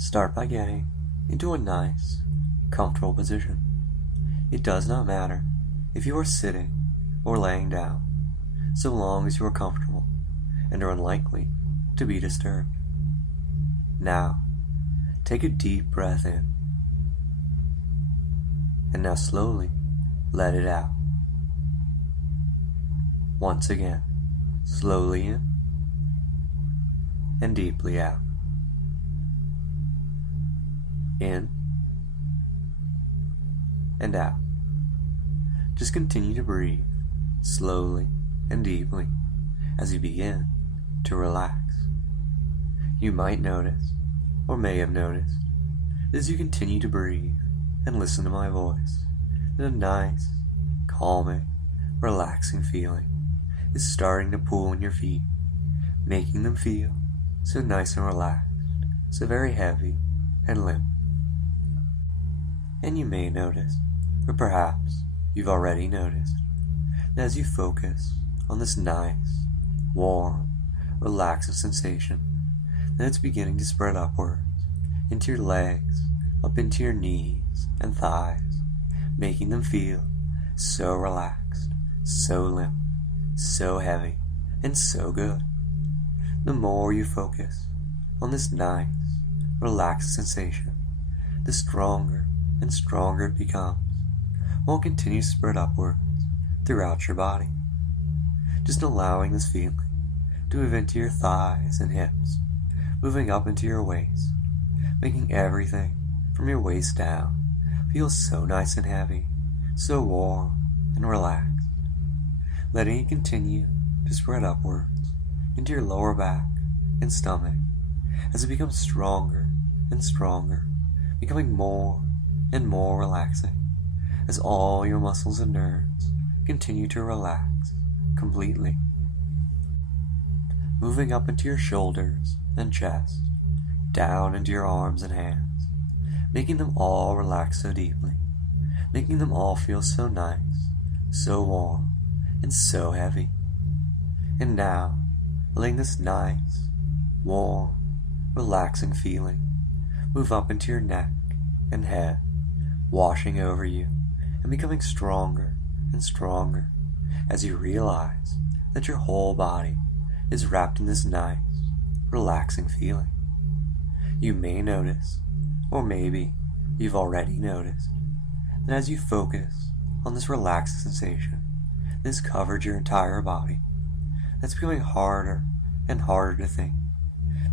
Start by getting into a nice, comfortable position. It does not matter if you are sitting or laying down, so long as you are comfortable and are unlikely to be disturbed. Now, take a deep breath in, and now slowly let it out. Once again, slowly in and deeply out. In and out. Just continue to breathe slowly and deeply as you begin to relax. You might notice, or may have noticed, that as you continue to breathe and listen to my voice, that a nice, calming, relaxing feeling is starting to pool in your feet, making them feel so nice and relaxed, so very heavy and limp. And you may notice, or perhaps you've already noticed, that as you focus on this nice, warm, relaxing sensation, that it's beginning to spread upwards into your legs, up into your knees and thighs, making them feel so relaxed, so limp, so heavy, and so good. The more you focus on this nice, relaxed sensation, the stronger and stronger it becomes, while it continues to spread upwards throughout your body. Just allowing this feeling to move into your thighs and hips, moving up into your waist, making everything from your waist down feel so nice and heavy, so warm and relaxed. Letting it continue to spread upwards into your lower back and stomach as it becomes stronger and stronger, becoming more and more relaxing as all your muscles and nerves continue to relax completely. Moving up into your shoulders and chest, down into your arms and hands, making them all relax so deeply, making them all feel so nice, so warm, and so heavy. And now, letting this nice, warm, relaxing feeling move up into your neck and head, washing over you and becoming stronger and stronger as you realize that your whole body is wrapped in this nice, relaxing feeling. You may notice, or maybe you've already noticed, that as you focus on this relaxed sensation, this covered your entire body, that's becoming harder and harder to think,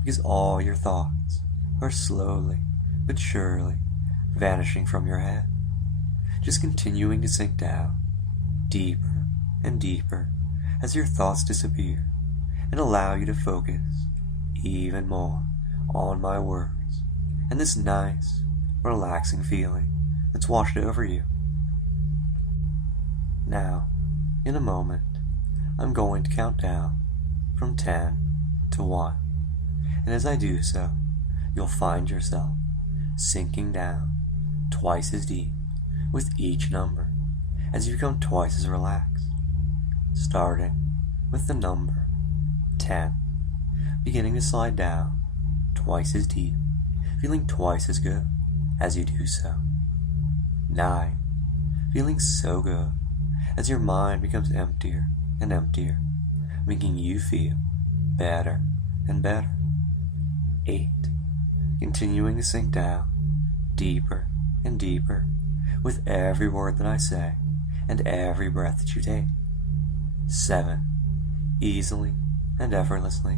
because all your thoughts are slowly but surely vanishing from your head, just continuing to sink down deeper and deeper as your thoughts disappear and allow you to focus even more on my words and this nice, relaxing feeling that's washed over you. Now, in a moment, I'm going to count down from 10 to 1, and as I do so, you'll find yourself sinking down twice as deep with each number as you become twice as relaxed, starting with the number 10, beginning to slide down twice as deep, feeling twice as good as you do so. 9, feeling so good as your mind becomes emptier and emptier, making you feel better and better. 8, continuing to sink down deeper and deeper with every word that I say and every breath that you take. 7, easily and effortlessly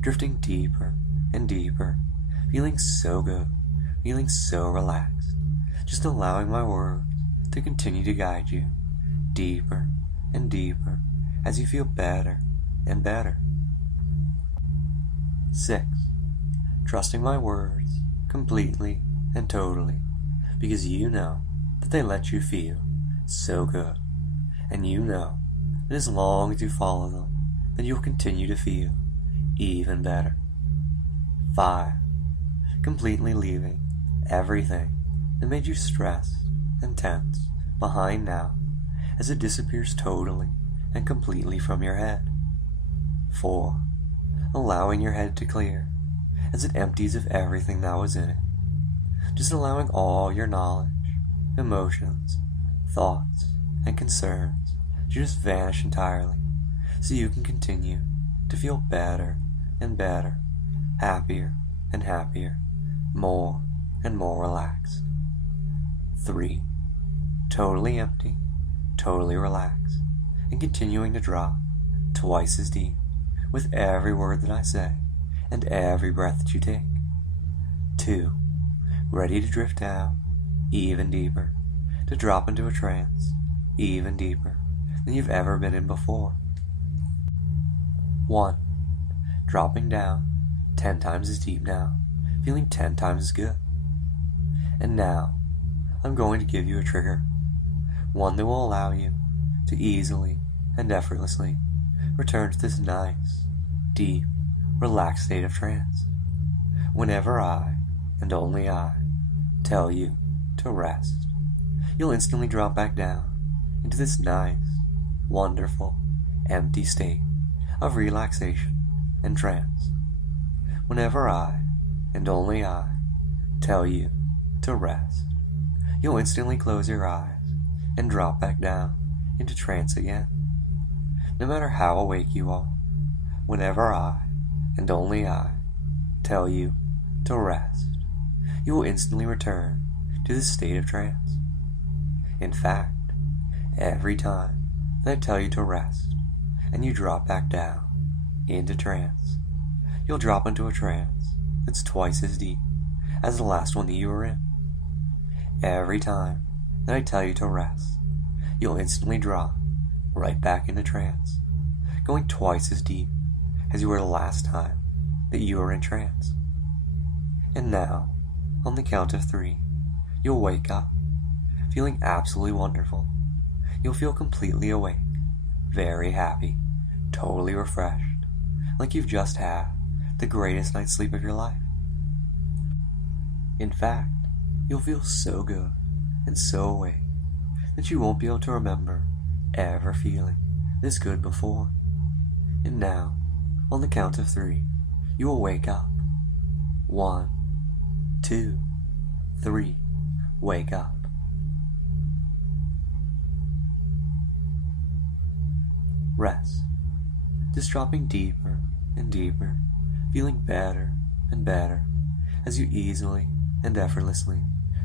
drifting deeper and deeper, feeling so good, feeling so relaxed, just allowing my words to continue to guide you deeper and deeper as you feel better and better. 6, trusting my words completely and totally, because you know that they let you feel so good, and you know that as long as you follow them, then you'll continue to feel even better. 5, completely leaving everything that made you stressed and tense behind now as it disappears totally and completely from your head. 4, allowing your head to clear as it empties of everything that was in it just allowing all your knowledge, emotions, thoughts, and concerns to just vanish entirely so you can continue to feel better and better, happier and happier, more and more relaxed. 3. Totally empty, totally relaxed, and continuing to drop twice as deep with every word that I say and every breath that you take. 2. Ready to drift down even deeper, to drop into a trance even deeper than you've ever been in before. 1. Dropping down 10 times as deep now, feeling 10 times as good. And now, I'm going to give you a trigger, one that will allow you to easily and effortlessly return to this nice, deep, relaxed state of trance. Whenever I, and only I, tell you to rest, you'll instantly drop back down into this nice, wonderful, empty state of relaxation and trance. Whenever I, and only I, tell you to rest, you'll instantly close your eyes and drop back down into trance again. No matter how awake you are, whenever I, and only I, tell you to rest, you will instantly return to this state of trance. In fact, every time that I tell you to rest and you drop back down into trance, you'll drop into a trance that's twice as deep as the last one that you were in. Every time that I tell you to rest, you'll instantly drop right back into trance, going twice as deep as you were the last time that you were in trance. And now, on the count of 3, you'll wake up, feeling absolutely wonderful. You'll feel completely awake, very happy, totally refreshed, like you've just had the greatest night's sleep of your life. In fact, you'll feel so good and so awake that you won't be able to remember ever feeling this good before. And now, on the count of 3, you will wake up. 1, 2, 3, wake up. Rest, just dropping deeper and deeper, feeling better and better as you easily and effortlessly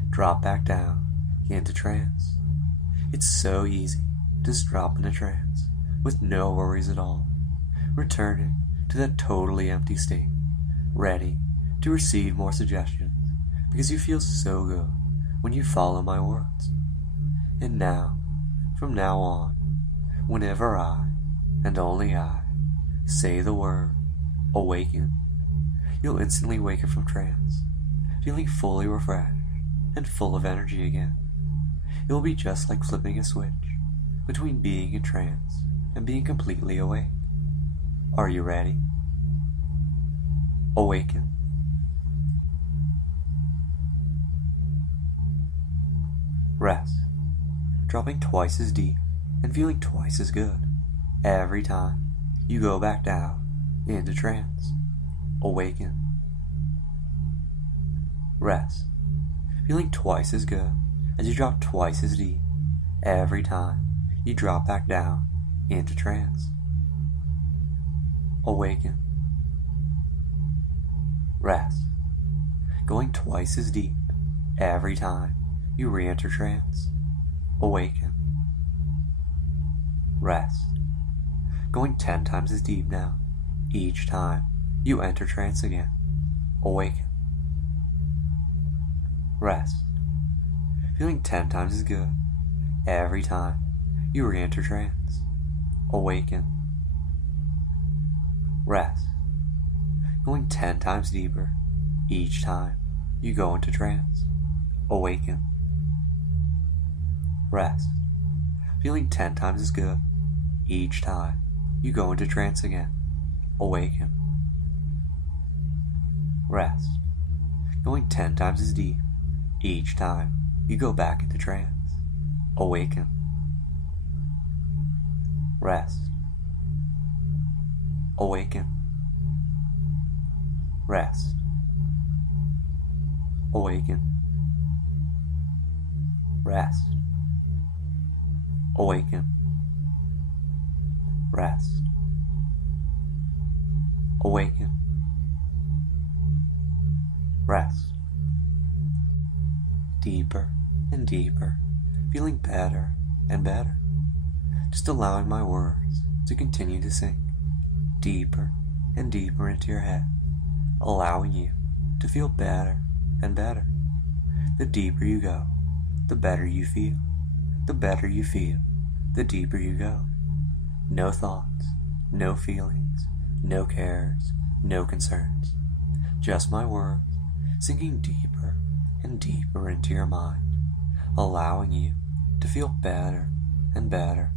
drop back down into trance. It's so easy to just drop into trance with no worries at all, returning to that totally empty state, ready to receive more suggestions because you feel so good when you follow my words. And now, from now on, whenever I, and only I, say the word awaken, you'll instantly wake up from trance, feeling fully refreshed and full of energy again. It will be just like flipping a switch between being in trance and being completely awake. Are you ready? Awaken. Rest, dropping twice as deep and feeling twice as good every time you go back down into trance. Awaken. Rest, feeling twice as good as you drop twice as deep every time you drop back down into trance. Awaken. Rest, going twice as deep every time you re-enter trance. Awaken. Rest, going 10 times as deep now each time you enter trance again. Awaken. Rest, feeling 10 times as good every time you re-enter trance. Awaken. Rest, going 10 times deeper each time you go into trance. Awaken. Rest, feeling 10 times as good each time you go into trance again. Awaken. Rest, going 10 times as deep each time you go back into trance. Awaken. Rest. Awaken. Rest. Awaken. rest, awaken, rest, awaken, rest, deeper and deeper, feeling better and better, just allowing my words to continue to sink deeper and deeper into your head, allowing you to feel better and better. The deeper you go, the better you feel. The better you feel, the deeper you go. No thoughts, no feelings, no cares, no concerns. Just my words sinking deeper and deeper into your mind, allowing you to feel better and better,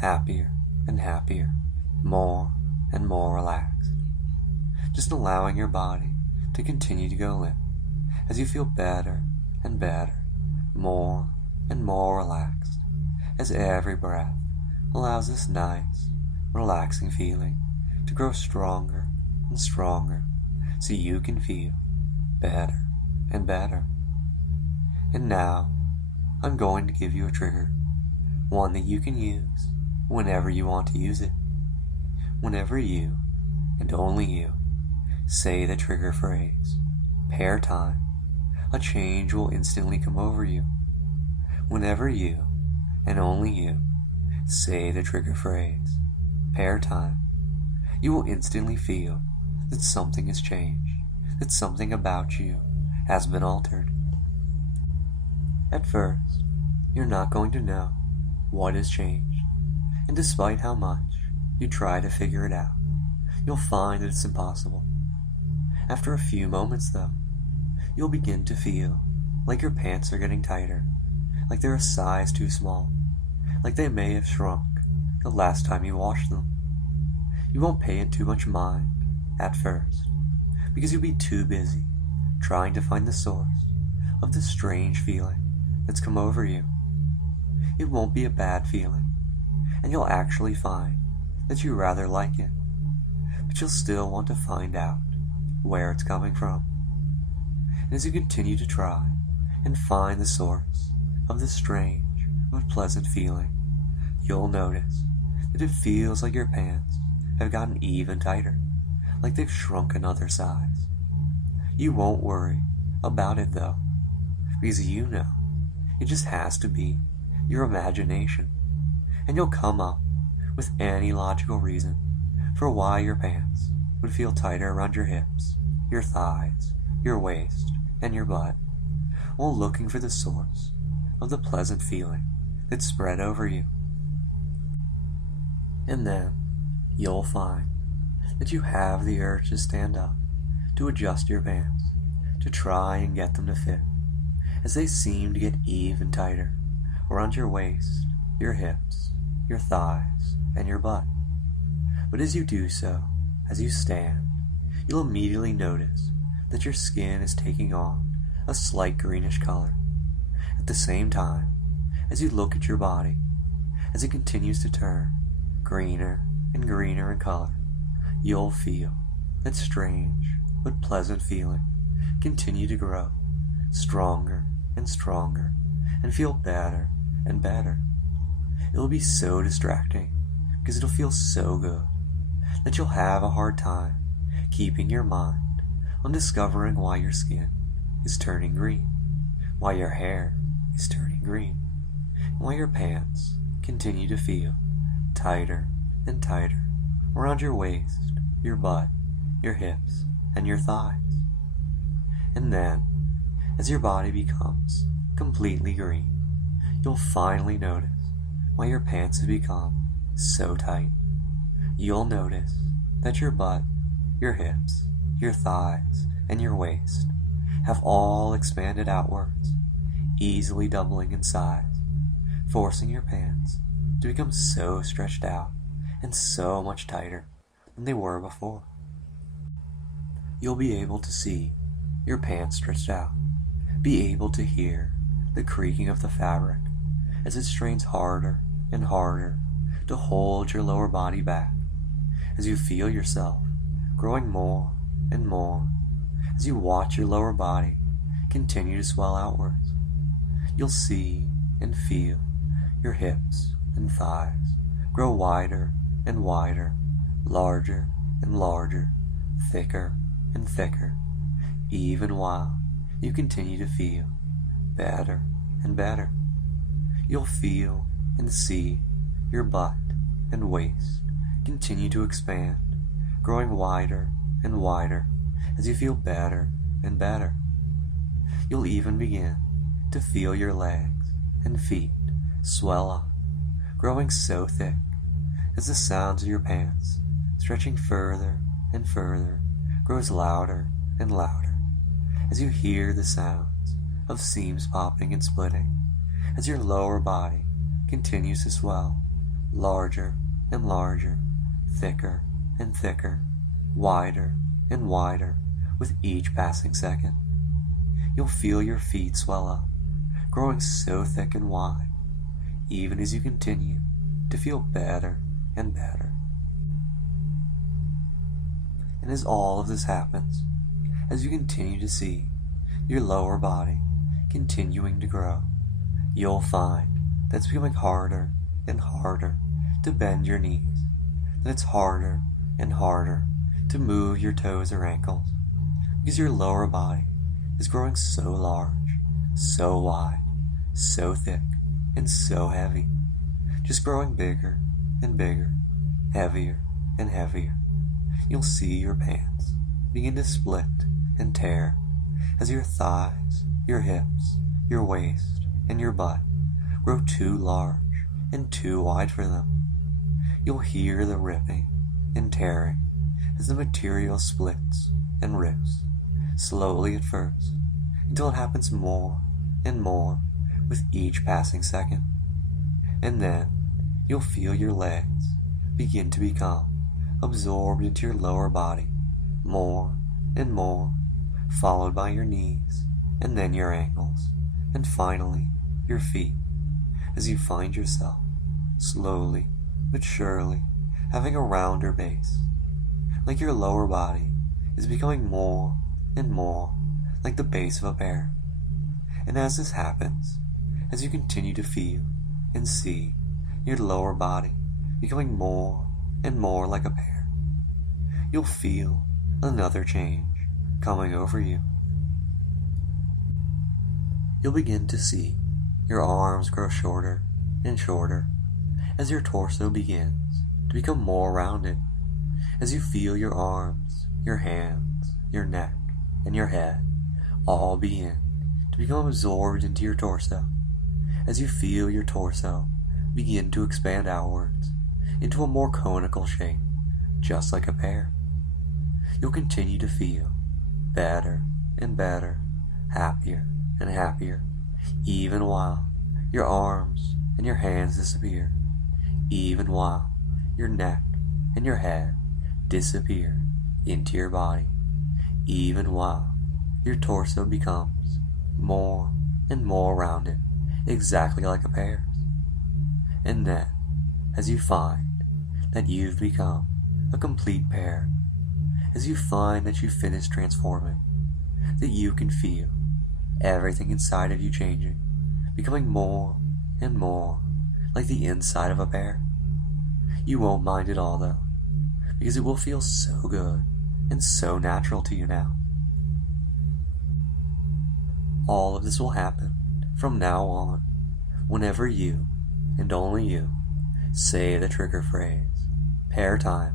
happier and happier, more and more relaxed. Just allowing your body to continue to go limp as you feel better and better, more and more relaxed, as every breath allows this nice, relaxing feeling to grow stronger and stronger so you can feel better and better. And now, I'm going to give you a trigger, one that you can use whenever you want to use it. Whenever you, and only you, say the trigger phrase, Pear time, a change will instantly come over you. Whenever you, and only you, say the trigger phrase, Pear time, you will instantly feel that something has changed, that something about you has been altered. At first, you're not going to know what has changed, and despite how much you try to figure it out, you'll find that it's impossible. After a few moments, though, you'll begin to feel like your pants are getting tighter, like they're a size too small, like they may have shrunk the last time you washed them. You won't pay it too much mind at first, because you'll be too busy trying to find the source of this strange feeling that's come over you. It won't be a bad feeling, and you'll actually find that you rather like it, but you'll still want to find out where it's coming from. And as you continue to try and find the source of this strange but pleasant feeling, you'll notice that it feels like your pants have gotten even tighter, like they've shrunk another size. You won't worry about it though, because you know it just has to be your imagination, and you'll come up with any logical reason for why your pants would feel tighter around your hips, your thighs, your waist, and your butt, while looking for the source of the pleasant feeling that spread over you. And then you'll find that you have the urge to stand up, to adjust your pants, to try and get them to fit, as they seem to get even tighter around your waist, your hips, your thighs, and your butt. But as you do so, as you stand, you'll immediately notice that your skin is taking on a slight greenish color. At the same time, as you look at your body, as it continues to turn greener and greener in color, you'll feel that strange but pleasant feeling continue to grow stronger and stronger, and feel better and better. It'll be so distracting because it'll feel so good that you'll have a hard time keeping your mind on discovering why your skin is turning green, why your hair is turning green, and why your pants continue to feel tighter and tighter around your waist, your butt, your hips, and your thighs. And then, as your body becomes completely green, you'll finally notice why your pants have become so tight. You'll notice that your butt, your hips, your thighs, and your waist have all expanded outwards, easily doubling in size, forcing your pants to become so stretched out and so much tighter than they were before. You'll be able to see your pants stretched out, be able to hear the creaking of the fabric as it strains harder and harder to hold your lower body back, as you feel yourself growing more and more, as you watch your lower body continue to swell outwards. You'll see and feel your hips and thighs grow wider and wider, larger and larger, thicker and thicker, even while you continue to feel better and better. You'll feel and see your butt and waist continue to expand, growing wider and wider as you feel better and better. You'll even begin to feel your legs and feet swell up, growing so thick as the sounds of your pants stretching further and further grows louder and louder as you hear the sounds of seams popping and splitting as your lower body continues to swell larger and larger, thicker and thicker, wider and wider with each passing second. You'll feel your feet swell up, growing so thick and wide, even as you continue to feel better and better. And as all of this happens, as you continue to see your lower body continuing to grow, you'll find that it's becoming harder and harder to bend your knees, that it's harder and harder to move your toes or ankles, because your lower body is growing so large, so wide, so thick, and so heavy, just growing bigger and bigger, heavier and heavier. You'll see your pants begin to split and tear as your thighs, your hips, your waist, and your butt grow too large and too wide for them. You'll hear the ripping and tearing as the material splits and rips, slowly at first, until it happens more and more with each passing second. And then you'll feel your legs begin to become absorbed into your lower body more and more, followed by your knees, and then your ankles, and finally your feet, as you find yourself slowly but surely having a rounder base, like your lower body is becoming more and more like the base of a pear. And as this happens, as you continue to feel and see your lower body becoming more and more like a pear, you'll feel another change coming over you. You'll begin to see your arms grow shorter and shorter as your torso begins to become more rounded, as you feel your arms, your hands, your neck, and your head all begin to become absorbed into your torso, as you feel your torso begin to expand outwards into a more conical shape, just like a pear. You'll continue to feel better and better, happier and happier, even while your arms and your hands disappear, even while your neck and your head disappear into your body, even while your torso becomes more and more rounded, exactly like a pear's. And then, as you find that you've become a complete pear, as you find that you finish transforming, that you can feel everything inside of you changing, becoming more and more like the inside of a pear. You won't mind it all though, because it will feel so good and so natural to you now. All of this will happen from now on whenever you, and only you, say the trigger phrase, pear time.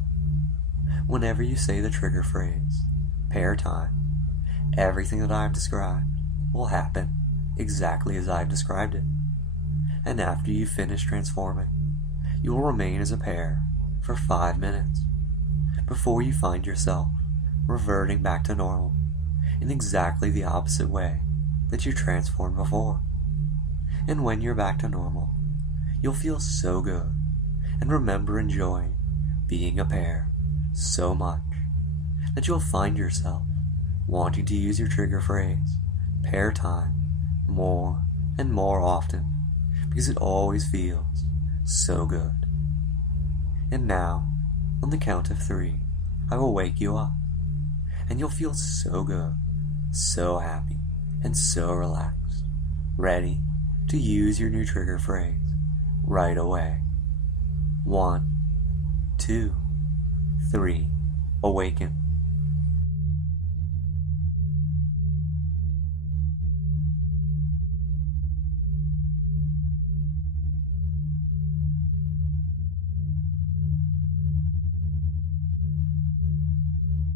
Whenever you say the trigger phrase, pear time, everything that I've described will happen exactly as I've described it. And after you finish transforming, you will remain as a pear for 5 minutes before you find yourself reverting back to normal in exactly the opposite way that you transformed before. And when you're back to normal, you'll feel so good and remember enjoying being a pear so much that you'll find yourself wanting to use your trigger phrase, pear time, more and more often, because it always feels so good. And now, on the count of 3, I will wake you up, and you'll feel so good, so happy, and so relaxed, ready to use your new trigger phrase right away. 1, 2, 3, awaken.